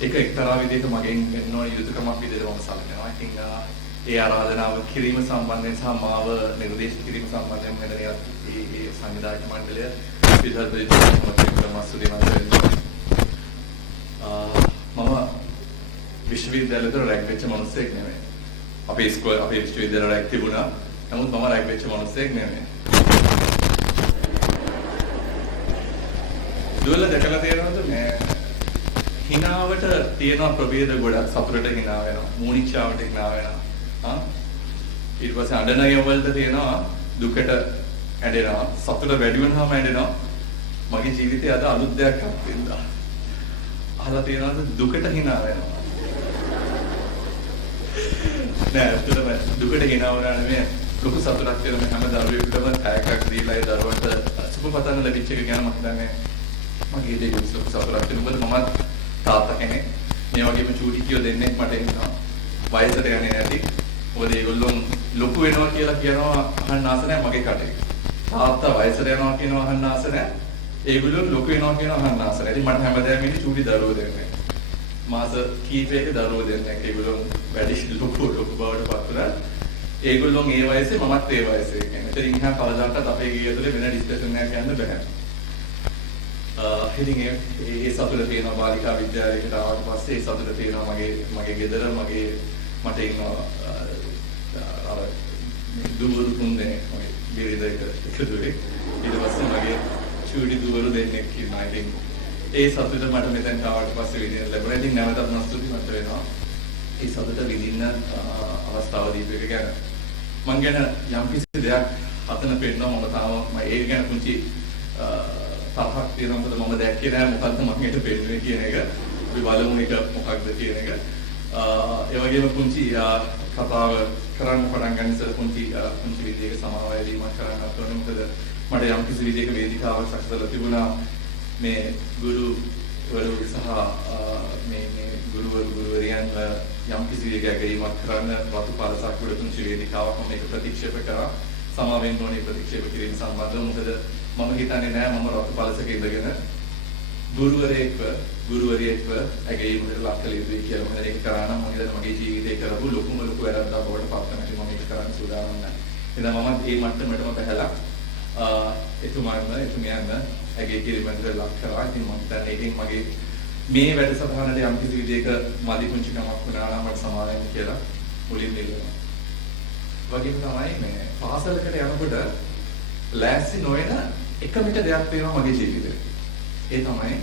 ඒක එක්තරා විදිහක මගෙන් වෙන්න ඕන යුතුයකමක් විදිහට මම සලකනවා. ඉතින් ඒ ආරාධනාව කිරීම සම්බන්ධයෙන් සහ මාව නිර්දේශ කිරීම සම්බන්ධයෙන් මෙතන ඒ සංවිධායක මණ්ඩලය මම විශ්වවිද්‍යාලයට රැග් වෙච්ච මිනිස්සෙක් නෙමෙයි. අපේ විශ්වවිද්‍යාලේ රැග් තිබුණා. නමුත් මම රැග් වෙච්ච මිනිස්සෙක් නෙමෙයි. දුවල දැකලා තියෙනවද මේ හිනාවට තියෙන ප්‍රභේද ගොඩක්. සතුටට හිනා වෙනවා, මූණිච්චාවට හිනා වෙනවා. ඊට පස්සේ අඬන වලට තියෙනවා දුකට ඇඬෙනවා, සතුට වැඩි වෙනවාම ඇඬෙනවා. මගේ ජීවිතේ අද අලුත් දෙයක් අත්විඳා. අහලා තියෙනවද දුකට හිනා වෙනවා? නෑ, ඇත්තටම දුකට හිනා වුණා නෙමෙයි. ලොකු සතුටක් තියෙන හැම දරුවෙකුටම ටැග්යක් දීලා ඒ දරුවන්ට සුබපතන්න ලැබිච්ච එක ගැන මම හිතන්නේ මගේ දේ ලොකු සතුටක් තියෙනවා. මොකද මම තාත්තා කෙනෙක්. මේ වගේම චූටි කියෝ දෙන්නෙක් මට එනවා. වයසට යන්නේ නැති. මොකද ඒගොල්ලෝ ලොකු වෙනවා කියලා කියනවා අහන්න ආස නැහැ මගේ කටේ. තාත්තා වයසට යනවා කියනවා අහන්න ආස නැහැ. ඒගොල්ලෝ ලොකු වෙනවා කියනවා අහන්න ආස නැහැ. ඉතින් මට හැමදාම ඉන්නේ චූටි දරුවෝ දෙන්නේ. මාස කීපයක දරුවෝ දෙන්නේ. ඒගොල්ලෝ වැඩි ලොකු බවට පත් වුණා. ඒගොල්ලෝ මේ වයසේ මමත් ඒ වයසේ කියන්නේ. ඉතින් ඉහා කවදාකවත් අපේ ගිය ඇතුලේ වෙන ඩිස්කෂන් එකක් යන්න බෑ. ඉතින් ඒ සතුට තියෙනවා බාලිකා විද්‍යාලයකට ආවට පස්සේ ඒ සතුට තියෙනවා මගේ ගෙදර මට ඉන්නවා අර දුවරු තුන්දෙනෙක් මගේ බිරිඳ එකදුවේ. ඊට පස්සේ මගේ චූටි දුවරු දෙන්නෙක් ඉන්නවා. ඉතින් ඒ සතුට මට මෙතෙන් ආවට පස්සේ විඳින්න ලැබුණා. ඉතින් නැවතත් මස්තුතිමත් වෙනවා. ඒ සතුට විඳින්න අවස්ථාව දීපේක ගැන. මං ගැන යම්කිසි දෙයක් හතන පෙන්නනවා. මම තාම ඒ ගැන පුංචි තරහක් තියෙනවා. මොකද මම දැක්කේ නෑ මොකද්ද මම හිත පෙන්නුවේ කියන එක. අපි බලමු ඒක මොකක්ද කියන එක. ඒ වගේම පුංචි කතාව කරන්න පටන් ගන්න ඉස්සෙල්ලා පුංචි විදියක සමාවැදීමක් කරන්න ඕනේ. මොකද මට යම්කිසි විදියක වේදිකාවක් සැකසලා තිබුණා මේ ගුරුවරු සහ මේ ගුරුවරියන් යම්කිසි විදියක ඇගීමක් කරන්න වතු පාරසක් වල පුංචි වේදිකාවක් මම ඒක ප්‍රතික්ෂේප කරා. සමාවෙන්න ඕනේ ප්‍රතික්ෂේප කිරීම සම්බන්ධව. මොකද මම හිතන්නේ නෑ මම රතු පාරසක ඉඳගෙන ගුරුවරියෙක්ව ඇගීමකට ලක් කළ යුතුයි කියලා. මොකද ඒක කරා නම් මම හිතන්නේ මගේ ජීවිතේ කරපු ලොකුම වැරද්දක් බවට පත් වෙනවා. මම ඒක කරන්න සූදානම් නැහැ. එහෙනම් මම මේ මට්ටමටම පහලා එතුමියන්ව ඇගේ කිරීමකට ලක් කරා. ඉතින් මම හිතන්නේ ඒකෙන් මගේ මේ වැඩසටහනට යම් කිසි විදිහක මදි පුංචිකමක් වුණා නම් මට සමාවෙන්න කියලා මුලින් ඉල්ලනවා. වගේම තමයි මේ පාසලකට යනකොට ලෑස්ති නොවන එකම එක දෙයක් තියෙනවා මගේ ජීවිතේ. ඒ තමයි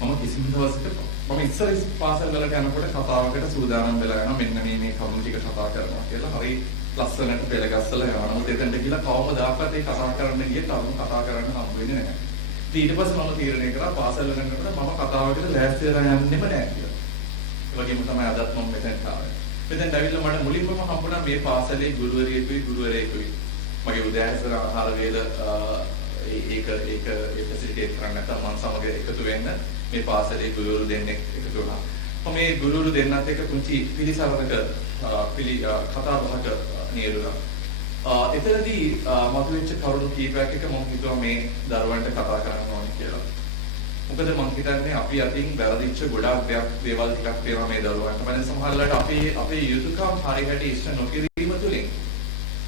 මම කිසිම දවසක මම ඉස්සර පාසල් වලට යනකොට කතාවකට සූදානම් වෙලා යනවා. මෙන්න මේ කරුණු ටික කතා කරනවා කියලා. හරි ලස්සනට පෙළ ගස්සලා යනවා. නමුත් එතනට ගිහලා කවමදාකවත් ඒ කතා කරන්න ගිය කරුණු කතා කරන්න හම්බ වෙන්නේ නැහැ. ඊට පස්සේ මම තීරණය කරා පාසල් වල යනකොට මම කතාවකට ලෑස්ති වෙලා යන්නෙම නැහැ කියලා. ඒ වගේම තමයි අදත් මම මෙතෙන්ට ආවේ. මෙතෙන්ට ඇවිල්ලා මට මුලින්ම හම්බුණා මේ පාසලේ ගුරුවරයෙකුයි මගේ උදෑසන ආහාර වේල ඒක ෆැසිලිටේට් කරන්න නැත්නම් මම සමග එකතු වෙන්න මේ පාසලේ ගුරුවරු දෙන්නෙක් එකතු වුණා. මම මේ ගුරුවරු දෙන්නත් එක්ක පුංචි පිළිසරණක කතා බහක නියුණා. එතනදී මතුවෙච්ච කරුණු කීපයක් එක මම හිතුවා මේ දරුවන්ට කතා කරන්න ඕනේ කියලා. මොකද මම හිතන්නේ අපි අතින් වැරදිච්ච ගොඩාක් දේවල් ටිකක් තියෙනවා මේ දරුවන්ට. මම සමහරවිට අපේ යුතුයකම් හරියට ඉෂ්ට නොකිරීම තුළින්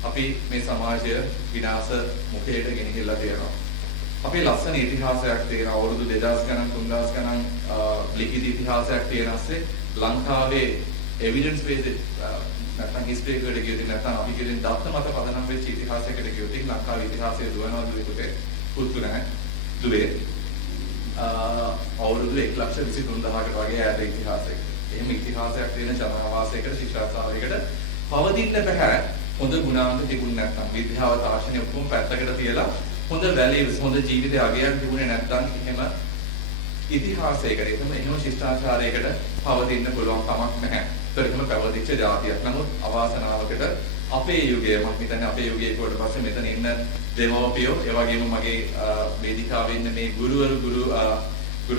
අපි මේ සමාජය විනාශ මුඛයට ගෙනහිල්ලා තියෙනවා. අපේ ලස්සන ඉතිහාසයක් තියෙනවා. අවුරුදු 2000 ගණන් 3000 ගණන් ලිඛිත ඉතිහාසයක් තියෙනස්සේ ලංකාවේ එවිඩන්ස් බේස්ඩ් නැත්නම් හිස්ටරි එකට ගියොත් නැත්නම් අපි කියන දත්ත මත පදනම් වෙච්ච ඉතිහාසයකට ගියොත් ලංකාවේ ඉතිහාසය දුවනවා දුවේ පුතු නැහැ. දුවේ අවුරුදු 1,23,000කට වගේ ඈත ඉතිහාසයක. එහෙම ඉතිහාසයක් තියෙන ජනවාසයකට ශික්ෂාසාරයකට පවතින්න බෑ. හොඳ ගුණාංග තිබුණ නැත්නම් විද්‍යාව තාක්ෂණය ඔක්කොම පැත්තකට තියලා හොඳ වැලියුස් හොඳ ජීවිතය අගයක් තිබුණේ නැත්නම් එහෙම ඉතිහාසයකට එහෙම ශිෂ්ටාචාරයකට පවතින්න පුළුවන් කමක් නැහැ. ඒක එහෙම පැවතිච්ච જાතියක්. නමුත් අවාසනාවකට අපේ යුගය මම හිතන්නේ අපේ යුගයේ කොට පස්සේ මෙතන ඉන්න දෙමව්පියෝ ඒ වගේම මගේ වේදිකාවේ ඉන්න මේ ගුරු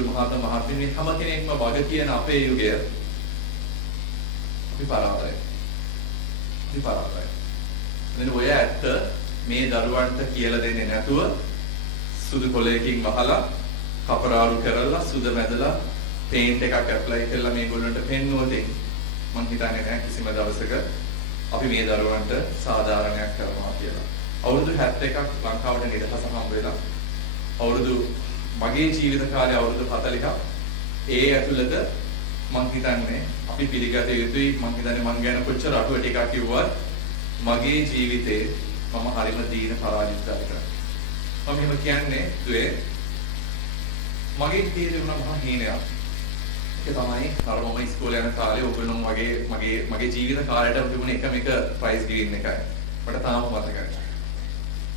මහත්ම මහත්මිය මේ හැම කෙනෙක්ම වග කියන අපේ යුගය අපි පරාදයි. එතන ඔය ඇත්ත මේ දරුවන්ට කියලා දෙන්නේ නැතුව සුදු කොලයකින් වහලා කපරාරු කරලා සුද මැදලා පේන්ට් එකක් ඇප්ලයි කරලා මේගොල්ලන්ට පෙන්නුවොත් මම හිතන්නේ නැහැ කිසිම දවසක අපි මේ දරුවන්ට සාධාරණයක් කරනවා කියලා. අවුරුදු 71ක් ලංකාවට නිදහස හම්බ වෙලා අවුරුදු මගේ ජීවිත කාලේ අවුරුදු 40ක් ඒ ඇතුළත මම හිතන්නේ අපි පිළිගත යුතුයි. මම හිතන්නේ මං ගැන කොච්චර අටුව ටිකක් කිව්වත් මගේ ජීවිතේ මම හරිම දීන පරාජිතයෙක්. මම එහෙම කියන්නේ දුවේ මගේ තීරණ මහා හීනයක්. ඒක තමයි අර මම ඉස්කෝලේ යන කාලේ ඔයගොල්ලෝ මගේ ජීවිත කාලයට තිබුණ එකම එක ප්‍රයිස් ගිවින් එකයි. මට තාම මතකයි.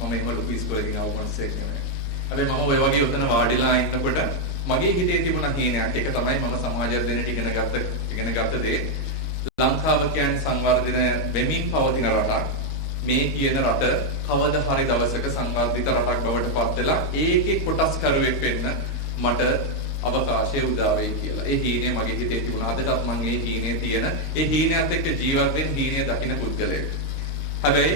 මම එහෙම ලොකු ඉස්කෝලේ ගිහින් ආව මොන්සෙක් නෙමෙයි. හැබැයි මම ඔය වගේ උතන වාඩිලා ඉන්නකොට මගේ හිතේ තිබුණ හීනයක්. ඒක තමයි මම සමාජයට දෙන්නට ඉගෙන ගත්ත දේ. ලංකාව කියන්නේ සංවර්ධන වෙමින් පවතින රටක්. මේ කියන රට කවදා හරි දවසක සංවර්ධිත රටක් බවට පත් වෙලා ඒකේ කොටස්කරුවෙක් වෙන්න මට අවකාශය උදා වෙයි කියලා. ඒ හීනේ මගේ හිතේ තිබුණා. අදටත් මම ඒ හීනේ තියෙන ඒ හීනයත් එක්ක ජීවත් වෙන්න හීනේ දකින්න පුද්ගලයෙක්. හැබැයි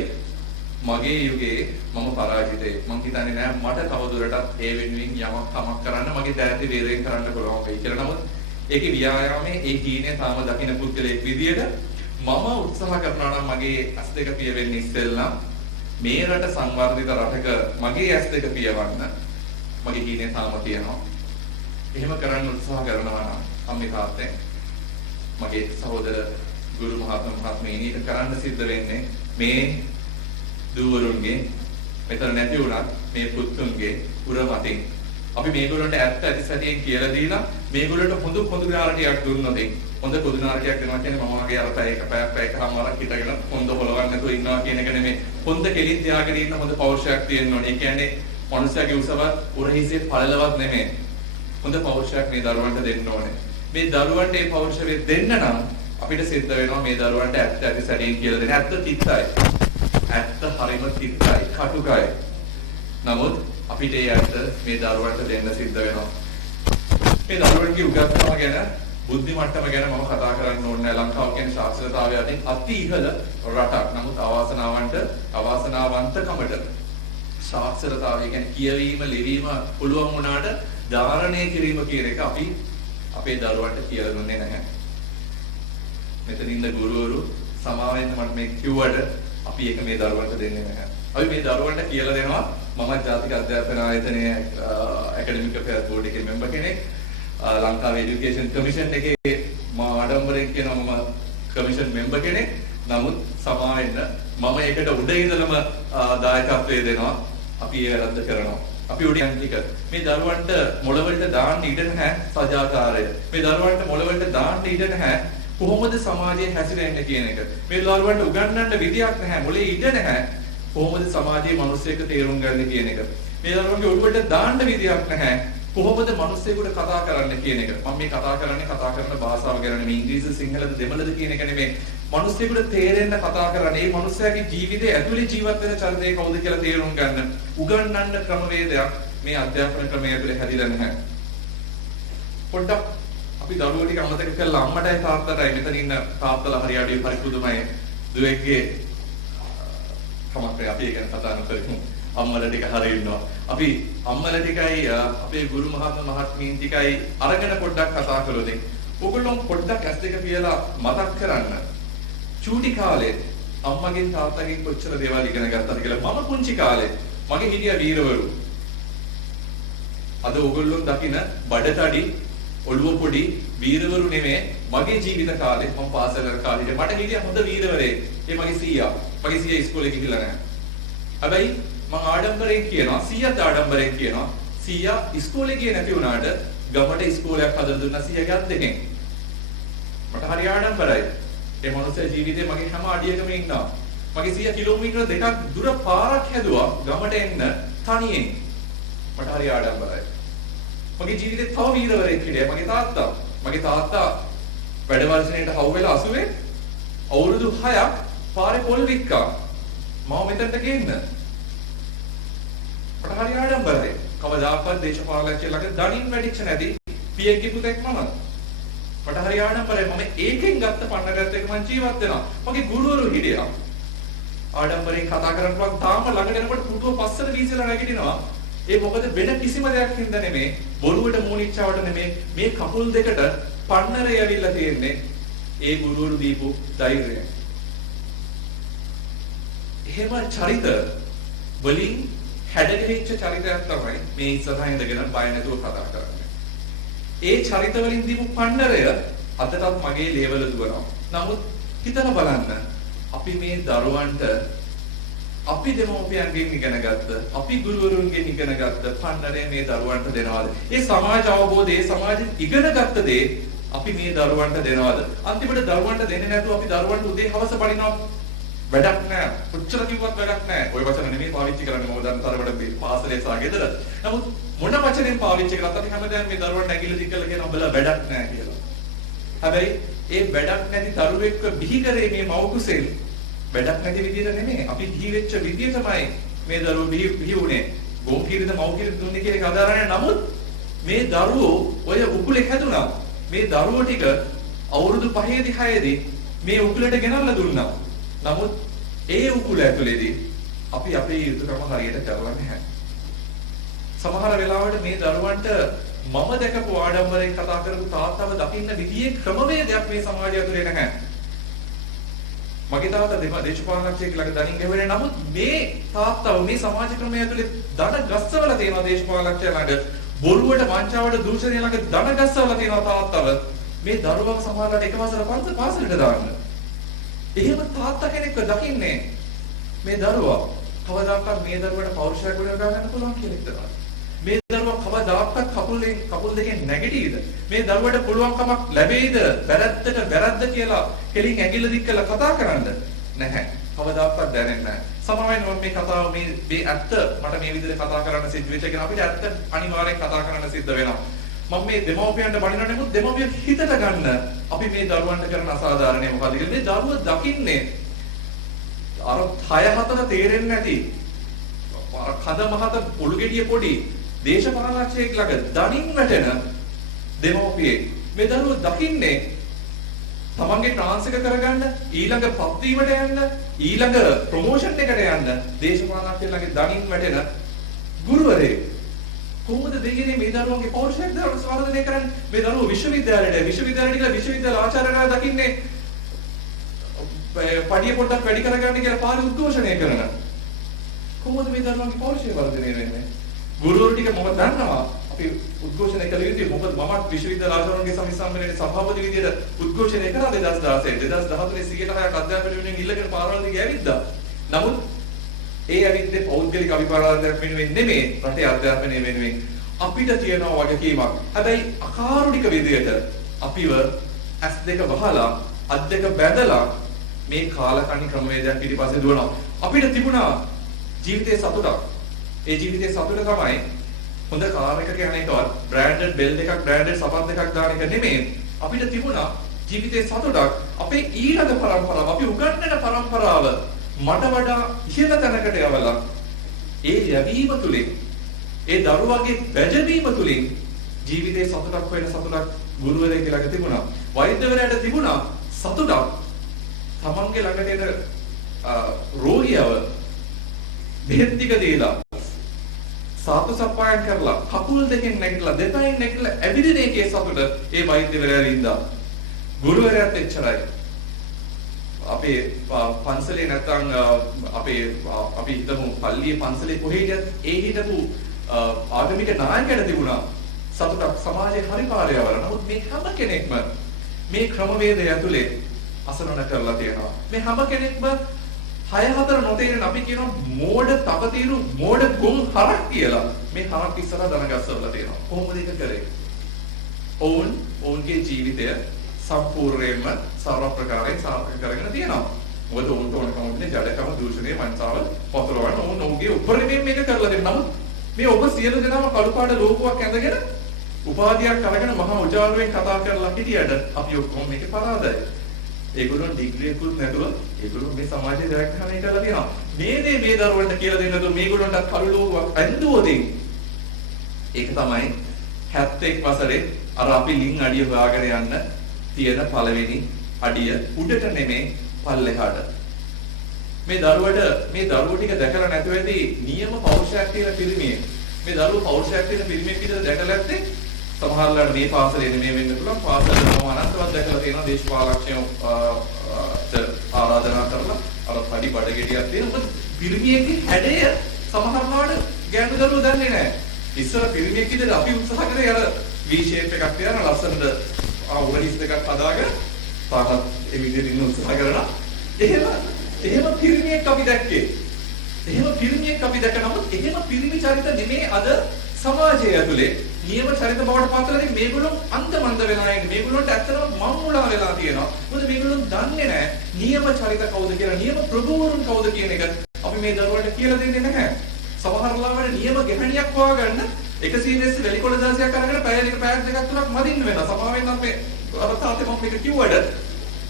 මගේ යුගයේ මම පරාජිතයෙක්. මම හිතන්නේ නෑ මට තවදුරටත් ඒ වෙනුවෙන් යමක් තමක් කරන්න මගේ දැනටි වේරෙන් කරන්න පුළුවන් වෙයි කියලා. නමුත් ඒකේ ව්‍යායාමයේ ඒ හීනේ තාම දකින්න පුද්ගලයෙක් විදියට මම උත්සාහ කරනවා නම් මගේ ඇස් දෙක පිය වෙන්න ඉස්සෙල්ලා මේ රට සංවර්ධිත රටක මගේ ඇස් දෙක පියවන්න මගේ හීනේ තාම තියෙනවා. එහෙම කරන්න උත්සාහ කරනවා නම් අම්මේ තාත්තේ මගේ සහෝදර ගුරු මහත්මයාණනි ඒක කරන්න සිද්ධ වෙන්නේ මේ දුවරුන්ගේ මෙතන නැති වුණත් මේ පුතුන්ගේ උරමතින් අපි මේගොල්ලන්ට ඇත්ත ඇතිසැටියෙන් කියලා දීලා මේගොල්ලන්ට හොඳ ඥානටියක් දුන්නොත් හොඳ ඥානටියක් දෙනවා කියන්නේ මම වගේ අර පැයකමාරක් හිටගෙන හොඳ හොලවන්න නැතුව ඉන්නවා කියන එක නෙමෙයි. හොඳ කෙලින් තියාගෙන ඉන්න හොඳ පෞරුෂයක් තියෙන්න ඕනේ. ඒ කියන්නේ මනුස්සයාගේ උසවත් උරහිසේ පළලවත් නෙමෙයි. හොඳ පෞරුෂයක් මේ දරුවන්ට දෙන්න ඕනේ. මේ දරුවන්ට මේ පෞරුෂය දෙන්න නම් අපිට සිද්ධ වෙනවා මේ දරුවන්ට ඇත්ත ඇතිසැටියෙන් කියලා දෙන්න. ඇත්ත තිත්තයි. ඇත්ත හරිම තිත්තයි කටුකයි. නමුත් අපිට ඒ ඇත්ත මේ දරුවන්ට දෙන්න සිද්ධ වෙනවා. මේ දරුවන්ගේ උගත්කම ගැන බුද්ධි මට්ටම ගැන මම කතා කරන්න ඕනේ. ලංකාව කියන්නේ සාක්ෂරතාවය අතින් අති ඉහළ රටක්. නමුත් අවාසනාවන්තකමට සාක්ෂරතාවය කියන්නේ කියවීම, ලිවීම පුළුවන් වුණාට ධාරණය කිරීම කියන එක අපි අපේ දරුවන්ට කියලා දුන්නේ නැහැ. මෙතන ඉන්න ගුරුවරු සමාවෙන්න මට මේ කිව්වට අපි ඒක මේ දරුවන්ට දෙන්නේ නැහැ. අපි මේ දරුවන්ට කියලා දෙනවා මම ජාතික අධ්‍යාපන ආයතනයේ ඇකඩමික් affairs board එකේ member කෙනෙක්. ලංකාවේ এডুকেෂන් කමිෂන් එකේ මම ආඩම්බරෙන් කියනවා මම කමිෂන් member කෙනෙක්. නමුත් සමාවෙන්න මම ඒකට උඩ ඉඳලම දායකත්වයේ දෙනවා. අපි ඒ වැරද්ද කරනවා. අපි උඩින් ටික මේ දරුවන්ට මොළවලට දාන්න ඉඩ නැහැ සදාචාරය. මේ දරුවන්ට මොළවලට දාන්න ඉඩ නැහැ කොහොමද සමාජයේ හැසිරෙන්නේ කියන එක. මේ දරුවන්ට උගන්වන්න විදියක් නැහැ. මොලේ ඉඩ නැහැ. කොහොමද සමාජයේ මිනිස්සෙක් තේරුම් ගන්න කියන එක. මේ දරුවන්ගේ ඔළුවට දාන්න විදියක් නැහැ. කොහොමද මිනිස්සෙකුට කතා කරන්න කියන එක. මම මේ කතා කරන භාෂාව ගැන නෙමෙයි ඉංග්‍රීසි සිංහලද දෙමළද කියන එක නෙමෙයි. මිනිස්සෙකුට තේරෙන්න කතා කරන්නේ මේ මිනිස්සයාගේ ජීවිතයේ ඇතුලේ ජීවත් වෙන චරිතය කවුද කියලා තේරුම් ගන්න. උගන්වන්න ක්‍රමවේදයක් මේ අධ්‍යාපන ක්‍රමය ඇතුලේ හැදිලා නැහැ. පොඩ්ඩක් අපි දරුවෝ ටික අමතක කරලා අම්මටයි තාත්තටයි මෙතන ඉන්න තාත්තලා හරි අඩිය පරිපුදුමයි දුවෙක්ගේ කමක් අපි ගැන කතා නොකරමු. අම්මලා ටික හරි ඉන්නවා. අපි අම්මලා ටිකයි අපේ ගුරු මහත්මීන් ටිකයි අරගෙන පොඩ්ඩක් කතා කළොත් ඔයගොල්ලෝ පොඩ්ඩක් ඇස් දෙක පියලා මතක් කරන්න. චූටි කාලේ අම්මගෙන් තාත්තගෙන් කොච්චර දේවල් ඉගෙන ගත්තද කියලා. මම පුංචි කාලේ මගේ හිටියා වීරවරු. අද ඔයගොල්ලෝ දකින බඩතඩි ඔළුව පොඩි වීරවරු නෙමෙයි. මගේ ජීවිත කාලේ මම පාසල් යන කාලේ මට හිටියා හොඳ වීරවරයෙක්. ඒ මගේ සීයා. මගේ සීයා ඉස්කෝලේ ගිහිල්ලා නැහැ. හැබැයි මම ආඩම්බරයෙන් කියනවා සීයාත් ආඩම්බරයෙන් කියනවා සීයා ඉස්කෝලේ ගියේ නැති වුණාට ගමට ඉස්කෝලයක් හදලා දුන්නා සීයාගේ අත් දෙකෙන්. මට හරි ආඩම්බරයි. ඒ මනුස්සයා ජීවිතේ මගේ හැම අඩියකම ඉන්නවා. මගේ සීයා කිලෝමීටර දෙකක් දුර පාරක් හැදුවා ගමට එන්න තනියෙන්. මට හරි ආඩම්බරයි. මගේ ජීවිතේ තව වීරවරයෙක් හිටියා මගේ තාත්තා. මගේ තාත්තා වැඩ වර්ෂණයට හවු වෙලා 80 අවුරුදු 6ක් පාරේ පොල් වික්කා. මම මෙතනට ගේන්න. මට හරි ආඩම්බරයි. කවදාකවත් දේශපාලකයෙක් ළඟ දණින් වැඩිච්ච නැති පියෙක්ගේ පුතෙක් මම. මට හරි ආඩම්බරයි. මම ඒකෙන් ගත්ත පන්නරයත් එක්ක මම ජීවත් වෙනවා. මගේ ගුරුවරු හිටියා. ආඩම්බරයෙන් කතා කරනකොට තාම ළඟට එනකොට පුටුව පස්සට වීසිලා නැගිටිනවා. ඒ මොකද වෙන කිසිම දෙයක් හින්දා නෙමෙයි, බොරුවට මූණිච්චාවට නෙමෙයි, මේ කකුල් දෙකට පන්නරේ ඇවිල්ලා තියෙන්නේ ඒ ගුරුවරු දීපු ධෛර්යය. එහෙම චරිත වලින් හැඩගැහිච්ච චරිතයක් තමයි මේ ඉස්සරහින් ඉඳගෙන බය නැතුව කතා කරන්නේ. ඒ චරිත වලින් දීපු පන්නරය අදටත් මගේ ලේවල දුවනවා. නමුත් හිතලා බලන්න, අපි මේ දරුවන්ට අපි දෙමව්පියන්ගෙන් ඉගෙන ගත්ත, අපි ගුරුවරුන්ගෙන් ඉගෙන ගත්ත පන්නරය මේ දරුවන්ට දෙනවද? ඒ සමාජ අවබෝධය, ඒ සමාජෙන් ඉගෙන ගත්ත දේ අපි මේ දරුවන්ට දෙනවද? අන්තිමට දරුවන්ට දෙන්නේ නැතුව අපි දරුවන්ට උදේ හවස පරිණාම වැඩක් නැහැ. කොච්චර කිව්වත් වැඩක් නැහැ. ওই වචන නෙමෙයි පාවිච්චි කරන්නේ මොකද තරමට මේ පාසලේ සහ ගෙදර. නමුත් මොන වචනෙන් පාවිච්චි කරත් අපි හැමදාම මේ දරුවන්ට ඇඟිල්ල දික් කරලා කියන උඹලා වැඩක් නැහැ කියලා. හැබැයි ඒ වැඩක් නැති දරුවෙක්ව බිහි කරේ මේ මව් කුසෙන් වැඩක් නැති විදියට නෙමෙයි. අපි බිහි වෙච්ච විදිය තමයි මේ දරුවෝ බිහි වුණේ. ගෝකිරිද මව් කිරිද දුන්නේ කියන එක අදාරන්නේ. නමුත් මේ දරුවෝ ඔය උකුලේ හැදුනා. මේ දරුවෝ ටික අවුරුදු 5ේදී 6ේදී මේ උකුලට ගෙනල්ලා දුන්නා. නමුත් ඒ උකුල ඇතුලේදී අපි අපේ යුතුයකම හරියට කරලා නැහැ. සමහර වෙලාවට මේ දරුවන්ට මම දැකපු ආඩම්බරයෙන් කතා කරපු තාත්තව දකින්න විදියේ ක්‍රමවේදයක් මේ සමාජය ඇතුලේ නැහැ. මගේ තාත්තා දේශපාලනඥයෙක් ළඟ දණින් ගෙවන්නේ. නමුත් මේ තාත්තව මේ සමාජ ක්‍රමය ඇතුලේ දන ගස්සවලා තියෙනවා දේශපාලනඥයා ළඟ. බොරුවට වංචාවට දූෂණය ළඟ දන ගස්සවලා තියෙනවා තාත්තව. මේ දරුවා සමහරවිට එක වසර පාසලට දාන්න. එහෙම තාත්තා කෙනෙක්ව දකින්නේ මේ දරුවා කවදාකවත් මේ දරුවට පෞරුෂයක් ගොඩ ගන්න පුළුවන් කියලා හිතනවා. මේ දරුවා කවදාකවත් කකුල් දෙකෙන් නැගිටීද? මේ දරුවට පුළුවන්කමක් ලැබෙයිද වැරද්ද කියලා කෙලින් ඇඟිල්ල දික් කරලා කතා කරන්න? නැහැ. කවදාකවත් දැනෙන්නේ නැහැ. සමහරවිට මම මේ කතාව මේ ඇත්ත මට මේ විදිහට කතා කරන්න සිද්ධ වෙච්ච එක අපිට ඇත්ත අනිවාර්යෙන් කතා කරන්න සිද්ධ වෙනවා. මම මේ දෙමව්පියන්ට බනිනවා නෙමෙයි දෙමව්පිය හිතට ගන්න අපි මේ දරුවන්ට කරන අසාධාරණේ මොකද කියලා. මේ දරුවෝ දකින්නේ අර 6-4 තේරෙන්නේ නැති අර කද මහත පොළු ගෙඩිය පොඩි දේශපාලනඥයෙක් ළඟ දණින් වැටෙන දෙමව්පියෙක්. මේ දරුවෝ දකින්නේ තමන්ගේ ට්‍රාන්ස් එක කරගන්න, ඊළඟ පත් වීමට යන්න, ඊළඟ ප්‍රොමෝෂන් එකට යන්න දේශපාලනඥයෙක් ළඟ දණින් වැටෙන ගුරුවරයෙක්. කොහොමද දෙයනේ මේ දරුවන්ගේ පෞරුෂයක් වර්ධනය කරන්නේ? මේ දරුවෝ විශ්වවිද්‍යාලයට ආචාර්යවරයා දකින්නේ පඩිය පොඩ්ඩක් වැඩි කරගන්න කියලා පාළි උද්ඝෝෂණය කරන. කොහොමද මේ දරුවන්ගේ පෞරුෂය වර්ධනය වෙන්නේ? ගුරුවරු ටික මොකද දන්නවා? අපි උද්ඝෝෂණය කළ යුතුයි. මොකද මමත් විශ්වවිද්‍යාල ආචාර්යවරුන්ගේ සමිතියේ සභාපති විදියට උද්ඝෝෂණය කරා 2016 2013 100%ක් අධ්‍යාපන වෙනුවෙන් ඉල්ලගෙන පාරවල් දිගේ ඇවිද්දා. නමුත් ඒ ඇවිද්දේ පෞද්ගලික අභිප්‍රායයක් වෙනුවෙන් නෙමෙයි, රටේ අධ්‍යාපනය වෙනුවෙන්. අපිට තියෙනවා වගකීමක්. හැබැයි අකාරුණික විදියට අපිව S2 වහලා අත් දෙක බැඳලා මේ කාලකණ්ණි ක්‍රමවේදයන් පිටිපස්සේ දුවනවා. අපිට තිබුණා ජීවිතේ සතුටක්. ඒ ජීවිතේ සතුට තමයි හොඳ කාර් එකක යන එකවත් බ්‍රෑන්ඩඩ් බෙල් එකක් බ්‍රෑන්ඩඩ් සපත් දෙකක් දාන එක නෙමෙයි. අපිට තිබුණා ජීවිතේ සතුටක්. අපේ ඊළඟ පරම්පරාව, අපි උගන්වන පරම්පරාව මට වඩා ඉහළ තැනකට යවලා ඒ ලැබීම තුලින්, ඒ දරුවගේ වැජබීම තුලින් ජීවිතේ සතුටක් වෙන සතුටක් ගුරුවරයෙක් ළඟ තිබුණා. වෛද්‍යවරයාට තිබුණා සතුටක්. තමන්ගේ ළඟට එන රෝගියව බෙහෙත් ටික දීලා සාතු සප්පායම් කරලා කකුල් දෙකෙන් නැගිටලා දෙපයින් නැගිටලා ඇවිදින එකේ සතුට ඒ වෛද්‍යවරයා රින්දා. ගුරුවරයාත් එච්චරයි. අපේ පන්සලේ නැත්නම් අපි හිතමු පල්ලියේ පන්සලේ කොහෙද ඒ හිටපු ආගමික නායකයට තිබුණා සතුටක් සමාජයේ හරි කාර්යවල. නමුත් මේ හැම කෙනෙක්ම මේ ක්‍රමවේදය ඇතුලේ අසරණ කරලා තියෙනවා. මේ හැම කෙනෙක්ම 6-4 නොතේරෙන අපි කියනවා මෝඩ තපතිරු මෝඩ ගොන් හරක් කියලා. මේ හරක් ඉස්සරහ දනගස්සවලා තියෙනවා. කොහොමද ඒක කරේ? ඔවුන්ගේ ජීවිතය සම්පූර්ණයෙන්ම සර්ව ප්‍රකාරයෙන් සාර්ථක කරගෙන තියෙනවා. මොකද ඔවුන්ට ඕනකම තියෙන ජඩකම දූෂණය මනසාව පොතරවන්න ඔවුන් ඔවුන්ගේ උපරිමයෙන් මේක කරලා දෙනවා. නමුත් මේ ඔබ සියලු දෙනාම කළු පාට ලෝගෝවක් ඇඳගෙන උපාධියක් අරගෙන මහා උජාරුවෙන් කතා කරලා හිටියට අපි ඔක්කොම මේකේ පරාදයි. ඒගොල්ලෝ ඩිග්‍රියකුත් නැතුව ඒගොල්ලෝ මේ සමාජයේ ජයග්‍රහණය කරලා තියෙනවා. මේ දේ මේ දරුවන්ට කියලා දෙන්න දුන්නොත් මේගොල්ලන්ට කළු ලෝගෝවක් ඇඳුවොත් ඒක තමයි 71 වසරේ අර අපි ලින් අඩිය හොයාගෙන යන්න තියෙන පළවෙනි අඩිය උඩට නෙමේ පල්ලෙහාට. මේ දරුවෝ ටික දැකලා නැතුව ඇති නියම පෞරුෂයක් තියෙන පිරිමියෙක්. මේ දරුවෝ පෞරුෂයක් තියෙන පිරිමියෙක් විතර දැකලා ඇත්තේ සමහරවල්ලාට මේ පාසලේ මේ වෙන්න පුළුවන් පාසලේ මම අනන්තවත් දැකලා තියෙනවා දේශපාලඥයෝ ආරාධනා කරලා අර පඩි බඩගෙඩියක් තියෙන මොකද පිරිමියෙක්ගේ හැඩය සමහරවල්ලාට ගෑනු දරුවෝ දන්නේ නැහැ. ඉස්සර පිරිමියෙක් විතර අපි උත්සාහ කරේ අර V shape එකක් තියන ලස්සනට උරහිස් දෙකක් හදාගෙන පාටත් ඒ විදිහට ඉන්න උත්සාහ කරලා එහෙම පිරිමියෙක් අපි දැක්කේ. එහෙම පිරිමියෙක් අපි දැක නමුත් එහෙම පිරිමි චරිත නෙමේ අද සමාජය ඇතුලේ නියම චරිත බවට පත් කරලා මේගොල්ලෝ අන්තමන්ද වෙලා ඉන්නේ. මේගොල්ලන්ට ඇත්තටම මම්මුලා වෙලා තියෙනවා. මොකද මේගොල්ලෝ දන්නේ නැහැ නියම චරිත කවුද කියලා, නියම ප්‍රභූවරුන් කවුද කියන එක අපි මේ දරුවන්ට කියලා දෙන්නේ නැහැ. සමහර ලාවට නියම ගැහණියක් හොයාගන්න 100 වැලිකොළ දාසියක් අරගෙන පැය දෙකක් තුනක් මදින්න වෙනවා. සමාවෙන් අපි අර තාත්තේ මම මේක කිව්වඩ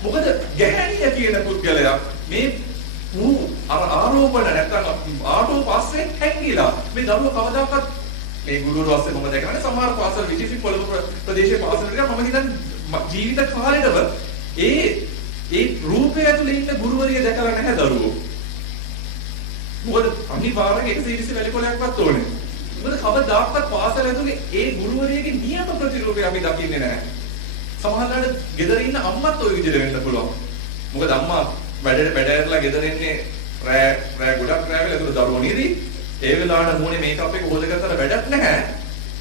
මොකද ගැහණිය කියන පුද්ගලයා මේ අර ආරෝපණ නැත්තම් ආටෝ පස්සේ හැංගිලා මේ දරුවෝ කවදාකවත් මේ ගුරුවරු අස්සේ මම දැකන්නේ සමහර පාසල් විශේෂයෙන් කොළඹ ප්‍රදේශයේ පාසල් වල මම හිතන්නේ ජීවිත කාලෙටම ඒ රූපය ඇතුලේ ඉන්න ගුරුවරිය දැකලා නැහැ දරුවෝ. මොකද අනිවාර්යෙන් 120 වැලිකොලයක්වත් ඕනේ. මොකද කවදාකවත් පාසල ඇතුලේ ඒ ගුරුවරියගේ නියම ප්‍රතිරූපය අපි දකින්නේ නැහැ. සමහරවිට ගෙදර ඉන්න අම්මත් ওই විදිහට වෙන්න පුළුවන්. මොකද අම්මා වැඩ ගෙදර එන්නේ රෑ ගොඩක් රෑ වෙලා ඒක දරුවෝ නීදී ඒ වෙලාවට මූණේ මේකප් එක හොදගත්තට වැඩක් නැහැ.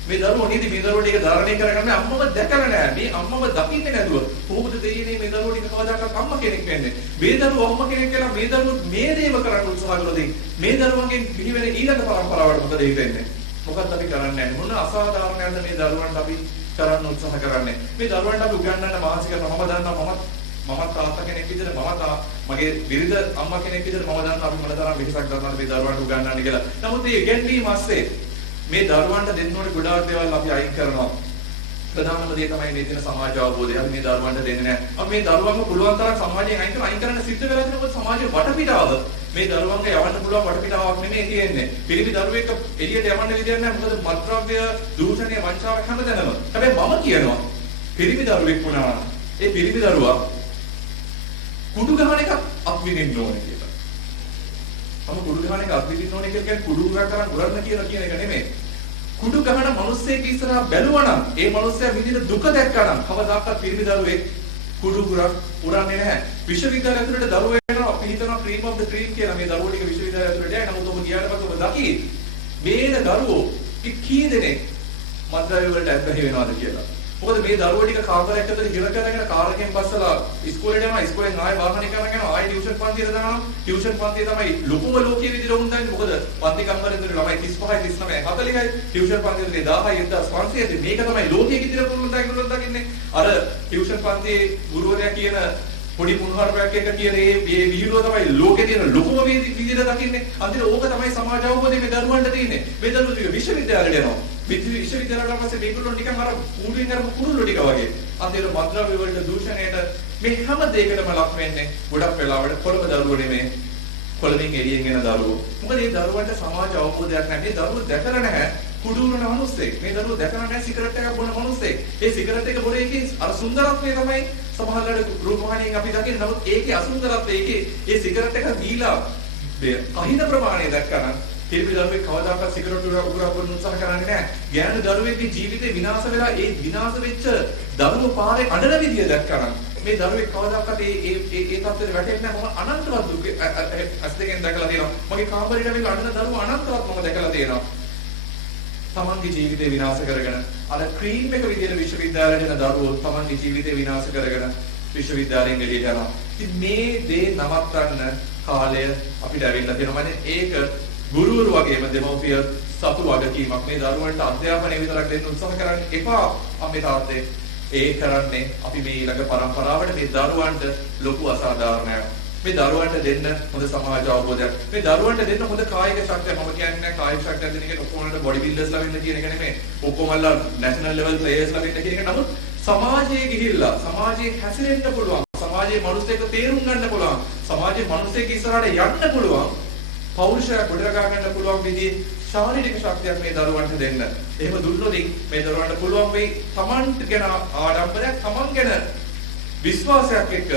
මේ දරුවෝ නීදී මේ දරුවෝ ටික ධාරණය කරගන්න අම්මව දැකලා නැහැ. මේ අම්මව දකින්නේ නැතුව කොහොමද දෙයියනේ මේ දරුවෝ ටික කවදාකවත් අම්මා කෙනෙක් වෙන්නේ. මේ දරුවෝ අම්මා කෙනෙක් කියලා මේ දරුවෝ මේ දේව කරන්න උත්සාහ කළොත් මේ දරුවන්ගෙන් පිළිවෙල ඊළඟ පරම්පරාවට මොකද වෙන්නේ? මොකක්ද අපි කරන්නේ? මොන අසාධාරණයක්ද මේ දරුවන්ට අපි කරන්න උත්සාහ කරන්නේ? මේ දරුවන්ට අපි උගන්වන්න මානසික මම දන්නවා මමත් තාත්තා කෙනෙක් විදිහට මගේ බිරිඳ අම්මා කෙනෙක් විදිහට මම දන්නවා අපි මොනතරම් වෙහසක් ගන්නවද මේ දරුවන්ට උගන්වන්න කියලා. නමුත් මේ ඉගෙනීම ASCII මේ දරුවන්ට දෙන්න ඕනේ ගොඩාක් දේවල් අපි අයින් කරනවා. ප්‍රධානම දේ තමයි මේ දින සමාජ අවබෝධය. අපි මේ දරුවන්ට දෙන්නේ නැහැ. අපි මේ දරුවන්ව පුළුවන් තරම් සමාජයෙන් අයින් කරන්න සිද්ධ වෙලා තියෙනවා. සමාජයේ වටපිටාව මේ දරුවන්ට යවන්න පුළුවන් වටපිටාවක් නෙමෙයි තියෙන්නේ. පිරිමි දරුවෙක් එළියට යවන්න විදියක් නැහැ. මොකද මත්ද්‍රව්‍ය දූෂණය වංචාව හැමදැනම. හැබැයි මම කියනවා පිරිමි දරුවෙක් වුණා ඒ පිරිමි දරුවා කුඩු ගහන එක අත්විඳින්න ඕනේ කියලා. මම කුඩු ගහන එක අත්විඳින්න ඕනේ කියලා කියන්නේ කුඩු ගහ කරන් උරන්න කියලා කියන එක නෙමෙයි. කුඩු ගහන මිනිස්සෙක් ඉස්සරහා බැලුවනම් ඒ මිනිස්සයා විඳින දුක දැක්කනම් කවදාකවත් පිරිමි දරුවෙක් කුඩු උරන්නේ නැහැ. විශ්වවිද්‍යාලය ඇතුළට දරුවෝ එනවා අපි හිතනවා ක්‍රීම් ඔෆ් ද ක්‍රීම් කියලා මේ දරුවෝ ටික විශ්වවිද්‍යාලය ඇතුළට යනවා. නමුත් ඔබ ගියාට පස්සේ ඔබ දකි මේ දරුවෝ කී දෙනෙක් මත්ද්‍රව්‍ය වලට ඇබ්බැහි වෙනවද කියලා. මොකද මේ දරුවෝ ටික කාමරයක් ඇතුලේ හිර කරගෙන කාර් එකෙන් බස්සලා ඉස්කෝලේට යනවා. ඉස්කෝලෙන් ආයෙ වාහනේ කරගෙන යනවා. ආයෙ ටියුෂන් පන්තියට දානවා. ටියුෂන් පන්තිය තමයි ලොකුම ලෝකයේ විදිහට උන්දන්නේ. මොකද පන්ති කම්බරෙන් දුන්නේ ළමයි 35 39 40යි. ටියුෂන් පන්තියේ 1000 1500 මේක තමයි ලෝකයේ විදිහට පුළුවන් දකින්නේ. අර ටියුෂන් පන්තියේ ගුරුවරයා කියන පොඩි මුණහරුවක් එක කියන මේ විහිළුව තමයි ලෝකේ තියෙන ලොකුම විදිහට දකින්නේ. අන්තිමට ඕක තමයි සමාජ අවබෝධය මේ දරුවන්ට තියෙන්නේ. මේ දරුවෝ ටික විශ්වවිද්‍යාලයට යනවා. විශ්වවිද්‍යාලවල පස්සේ මේගොල්ලෝ නිකන් අර කුඩුවෙන් අර කුරුල්ලෝ ටික වගේ. අන්තිමට මත්ද්‍රව්‍ය වලට දූෂණයට මේ හැම දෙයකටම ලක් වෙන්නේ ගොඩක් වෙලාවට කොළඹ දරුවෝ නෙමෙයි. කොළඹින් එළියෙන් එන දරුවෝ. මොකද මේ දරුවන්ට සමාජ අවබෝධයක් නැහැ. මේ දරුවෝ දැකලා නැහැ කුඩු වුණ මිනිස්සෙක්. මේ දරුවෝ දැකලා නැහැ සිගරට් එකක් බොන මිනිස්සෙක්. ඒ සිගරට් එක බොන එකේ අර සුන්දරත්වය තමයි සමහරවල්ලාට රූපවාහිනියෙන් අපි දකින්නේ. නමුත් ඒකේ අසුන්දරත්වය ඒකේ ඒ සිගරට් එක දීලා අහින ප්‍රමාණය දැක්කම පිරිමි දරුවෙක් කවදාකවත් සිගරට් උරා බොන්න උත්සාහ කරන්නේ නැහැ. ගෑනු දරුවෙක්ගේ ජීවිතේ විනාශ වෙලා ඒ විනාශ වෙච්ච දරුවෝ පාරේ අඬන විදිය දැක්කම මේ දරුවෙක් කවදාකවත් ඒ තත්ත්වෙට වැටෙන්නේ නැහැ. මම අනන්තවත් දුක ඇස් දෙකෙන් දැකලා තියෙනවා. මගේ කාමරේට මේක අඬන දරුවෝ අනන්තවත් මම දැකලා තියෙනවා. තමන්ගේ ජීවිතේ විනාශ කරගෙන අර ක්‍රීම් එක විදියට විශ්වවිද්‍යාලයට යන දරුවෝ තමන්ගේ ජීවිතේ විනාශ කරගෙන විශ්වවිද්‍යාලයෙන් එළියට යනවා. ඉතින් මේ දේ නවත්තන්න කාලය අපිට ඇවිල්ලා තියෙනවා. ඒක ගුරුවරු වගේම දෙමව්පිය සතු වගකීමක්. මේ දරුවන්ට අධ්‍යාපනය විතරක් දෙන්න උත්සාහ කරන්න එපා. අම්මේ තාත්තේ ඒ කරන්නේ අපි මේ ඊළඟ පරම්පරාවට මේ දරුවන්ට ලොකු අසාධාරණයක්. මේ දරුවන්ට දෙන්න හොඳ සමාජ අවබෝධයක්. මේ දරුවන්ට දෙන්න හොඳ කායික ශක්තිය. මම කියන්නේ කායික ශක්තිය දෙන එක ඔක්කොමලට බොඩි බිල්ඩර්ස්ලා වෙන්න කියන එක නෙමෙයි. ඔක්කොමලා නැෂනල් ලෙවල් ප්ලේයර්ස්ලා වෙන්න කියන එක. නමුත් සමාජයේ ගිහිල්ලා සමාජයේ හැසිරෙන්න පුළුවන්. සමාජයේ මිනිස්සෙක් තේරුම් ගන්න පුළුවන්. සමාජයේ මිනිස්සෙක් ඉස්සරහට යන්න පුළුවන්. පෞරුෂය ගොඩනගා ගන්න පුළුවන් විදිහේ ශාරීරික ශක්තියක් මේ දරුවන්ට දෙන්න. එහෙම දුන්නොත් මේ දරුවන්ට පුළුවන් වෙයි තමන්ට ගැන ආඩම්බරයක්, තමන් ගැන විශ්වාසයක් එක්ක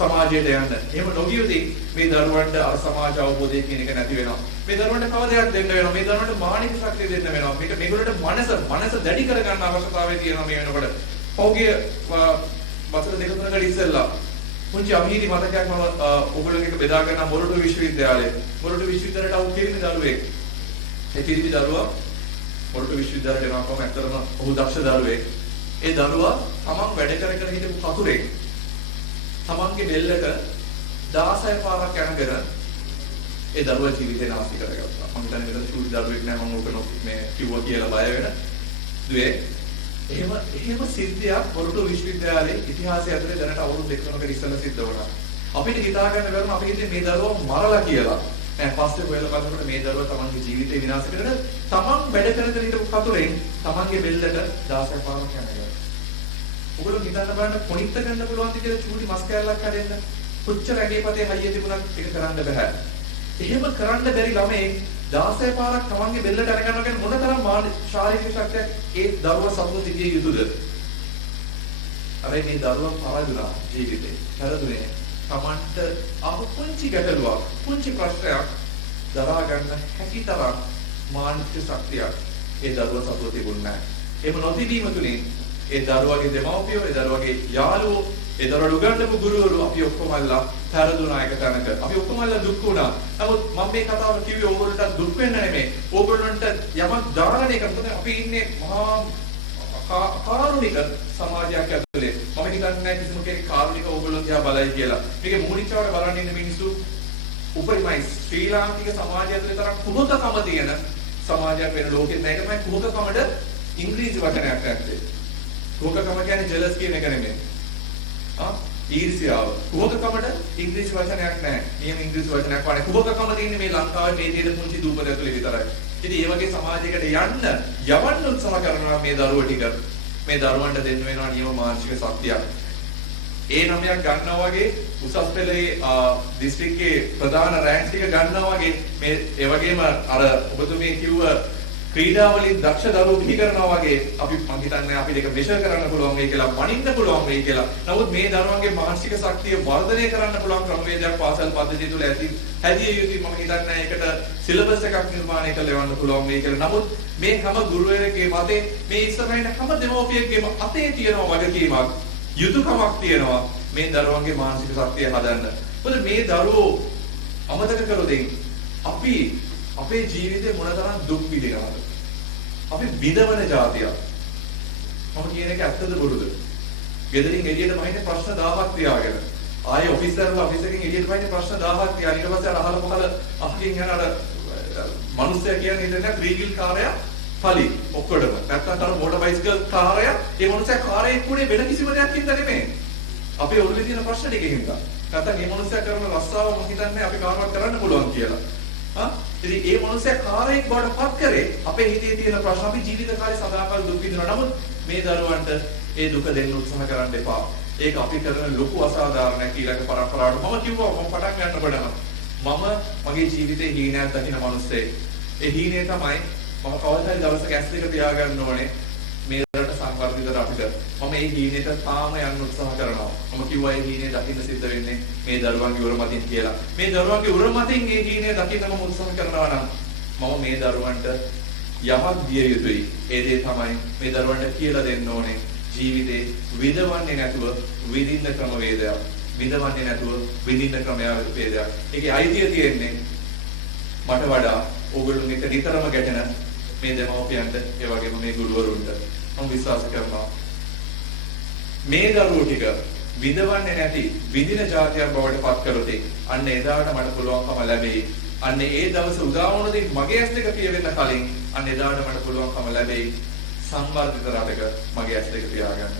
සමාජයට යන්න. එහෙම නොගියොදී මේ දරුවන්ට අර සමාජ අවබෝධය කියන එක නැති වෙනවා. මේ දරුවන්ට කවදයක් දෙන්න වෙනවා. මේ දරුවන්ට මානසික ශක්තිය දෙන්න වෙනවා. මේගොල්ලන්ට මනස දැඩි කරගන්න අවශ්‍යතාවය තියෙනවා මේ වෙනකොට. පෞගේ වසර දෙක තුනකට ඉස්සෙල්ලා පුංචි අභීරි මතකයක් මම ඔයගොල්ලෝ එක්ක බෙදා ගන්න මොරටු විශ්වවිද්‍යාලයේ. මොරටු විශ්වවිද්‍යාලයට ආව පිරිමි දරුවෙක්. ඒ පිරිමි දරුවා මොරටු විශ්වවිද්‍යාලයට එනවාම ඇත්තටම ඔහු දක්ෂ දරුවෙක්. ඒ දරුවා තමන් වැඩ කර හිටපු කතුරෙක්. තමන්ගේ බෙල්ලට 16 පාරක් යනකර ඒ දරුවා ජීවිතේ නාස්ති කරගත්තා. මම හිතන්නේ මෙතන චූටි දරුවෙක් නෑ මම ඕක මේ කිව්වා කියලා බය වෙන. දුවේ එහෙම සිද්ධියක් මොරටු විශ්වවිද්‍යාලයේ ඉතිහාසය ඇතුලේ දැනට අවුරුදු 2-3කට ඉස්සෙල්ලා සිද්ධ වුණා. අපිට හිතා ගන්න බැරුණ අපි හිතේ මේ දරුවා මරලා කියලා. නෑ පස්සේ හොයලා බලනකොට මේ දරුවා තමන්ගේ ජීවිතේ විනාශ කරගෙන තමන් වැඩ කර හිටපු කතුරෙන් තමන්ගේ බෙල්ලට 16 පාරක් යනවා. ඔයගොල්ලෝ හිතන්න බලන්න කොනිට ගන්න පුළුවන්ද කියලා චූටි මස් කෑල්ලක් හැදෙන්න. කොච්චර ඇගේ පතේ හයිය තිබුණත් ඒක කරන්න බෑ. එහෙම කරන්න බැරි ළමයි 16 පාරක් තමන්ගේ බෙල්ලට අරගන්නවා කියන්නේ මොනතරම් ශාරීරික ශක්තියක් ඒ දරුවා සතුව තිබිය යුතුද? අර මේ දරුවා පරදුනා ජීවිතේ. හරිදුනේ. තමන්ට පුංචි ගැටලුවක්, පුංචි ප්‍රශ්නයක් දරා ගන්න හැකි තරම් මානසික ශක්තියක් ඒ දරුවා සතුව තිබුණේ නැහැ. එහෙම නොතිබීම තුලින් ඒ දරුවගේ දෙමව්පියෝ, ඒ දරුවගේ යාළුවෝ, ඒ දරුවෝ උගන්වපු ගුරුවරු අපි ඔක්කොමලා තරදුනා එක තැනක. අපි ඔක්කොමලා දුක් වුණා. නමුත් මම මේ කතාව කිව්වේ ඕගොල්ලන්ට දුක් වෙන්න නෙමෙයි. ඕගොල්ලන්ට යමක් දාන එක. මොකද අපි ඉන්නේ මහා කාරුණික සමාජයක් ඇතුලේ. මම හිතන්නේ නැහැ කිසිම කෙනෙක් කාරුණික ඕගොල්ලෝ දිහා බලයි කියලා. මේකේ මූලිකවට බලන් ඉන්න මිනිස්සු උපරිමයි ශ්‍රී ලාංකික සමාජය ඇතුලේ තරම් කුහකකම තියෙන සමාජයක් වෙන ලෝකෙත් නැහැ. ඒක තමයි කුහකකමට ඉංග්‍රීසි වචනයක් ඇත්තේ. කුහකකම කියන්නේ ජෙලස් කියන එක නෙමෙයි. ඊර්ෂ්‍යාව. කුහකකමට ඉංග්‍රීසි වචනයක් නැහැ. නියම ඉංග්‍රීසි වචනයක් වань කුහකකම තියෙන්නේ මේ ලංකාවේ මේ තියෙන පුංචි දූපත ඇතුලේ විතරයි. ඉතින් මේ වගේ සමාජයකට යවන්න උත්සාහ කරනවා මේ දරුවෝ ටික. මේ දරුවන්ට දෙන්න වෙනවා නියම මානසික ශක්තියක්. ඒ නමයක් ගන්නවා වගේ උසස් පෙළේ දිස්ත්‍රික්කයේ ප්‍රධාන රැන්ක් ටික ගන්නවා වගේ මේ ඒ වගේම අර ඔබතුමී කිව්ව ක්‍රීඩාවලින් දක්ෂ දරුවෝ බිහි කරනවා වගේ අපි මං හිතන්නේ අපිට ඒක මෙෂර් කරන්න පුළුවන් වෙයි කියලා, මනින්න පුළුවන් වෙයි කියලා. නමුත් මේ දරුවන්ගේ මානසික ශක්තිය වර්ධනය කරන්න පුළුවන් ක්‍රමවේදයක් පාසල් පද්ධතිය තුළ හැදිය යුතුයි. මම හිතන්නේ ඒකට සිලබස් එකක් නිර්මාණය කරලා එවන්න පුළුවන් වෙයි කියලා. නමුත් මේ හැම ගුරුවරයෙක්ගේ මතේ මේ ඉස්සරහින් හැම දෙමව්පියෙක්ගේම අතේ තියෙන වගකීමක්, යුතුයකමක් තියෙනවා මේ දරුවන්ගේ මානසික ශක්තිය හදන්න. මොකද මේ දරුවෝ අමතක කරොත් අපි අපේ ජීවිතේ මොනතරම් දුක් විඳිනවද? අපි විඳවන જાතියක්. මම කියන එක ඇත්තද බොරුද? ගෙදරින් එළියට බහින්න ප්‍රශ්න 1000ක් තියාගෙන. ආයේ ඔෆිසර්ලා ඔෆිස් එකෙන් එළියට බහින්න ප්‍රශ්න 1000ක් තියාගෙන ඊට පස්සේ අහල පහල අහකින් යන අර මිනිස්සයා කියන්නේ ඉතින් ත්‍රිගිල් කාර්යය ඵලි ඔක්කොටම. නැත්තම් අර මෝටර් බයිසිකල් කාර්යය ඒ මිනිස්සයා කාර්යයේ කුඩේ වෙන කිසිම දෙයක් හින්දා නෙමෙයි. අපේ ඔළුවේ තියෙන ප්‍රශ්න ටිකකින් හින්දා. නැත්තම් මේ මිනිස්සයා කරන රස්සාව මම හිතන්නේ අපි කාටවත් කරන්න පුළුවන් කියලා. ඉතින් ඒ මොනසේ කාර්යයක් බවට පත් කරේ අපේ හිතේ තියෙන ප්‍රශ්න අපි ජීවිත කාලේ සදාකාල දුක් විඳිනවා. නමුත් මේ දරුවන්ට ඒ දුක දෙන්න උත්සාහ කරන්න එපා. ඒක අපි කරන ලොකු අසාධාරණයක් ඊළඟ පරම්පරාවට. මම කිව්වා මම පටන් ගන්නකොටම මම මගේ ජීවිතේ හීනයක් දකින මිනිස්සෙක්. ඒ හීනේ තමයි මම කවදාද දවසක ඇස් දෙක පියාගන්න ඕනේ මේ රට සංවර්ධිත රටට. මම මේ හීනෙට තාම යන්න උත්සාහ කරනවා. මම කිව්වා මේ හීනේ දකින්න සිද්ධ වෙන්නේ මේ දරුවන්ගේ උරමතින් කියලා. මේ දරුවන්ගේ උරමතින් මේ හීනේ දකින්නම උත්සාහ කරනවා නම් මම මේ දරුවන්ට යමක් දිය යුතුයි. ඒ දේ තමයි මේ දරුවන්ට කියලා දෙන්න ඕනේ. ජීවිතේ විඳවන්නේ නැතුව විඳින්න ක්‍රමවේදයක්. විඳවන්නේ නැතුව විඳින්න ක්‍රමවේදයක්. ඒකේ අයිතිය තියෙන්නේ මට වඩා ඕගොල්ලෝ එක නිතරම ගැටෙන මේ දෙමව්පියන්ට ඒ වගේම මේ ගුරුවරුන්ට මම විශ්වාස කරනවා මේ දරුවෝ ටික විඳවන්නේ නැති විඳින જાතියක් බවට පත් කරොත් අන්න එදාට මට පුළුවන්කම ලැබෙයි. අන්න ඒ දවස උදා වුණ දෙයක් මගේ ඇස් දෙක පියවෙන්න කලින් අන්න එදාට මට පුළුවන්කම ලැබෙයි සංවර්ධිත රටක මගේ ඇස් දෙක පියාගන්න.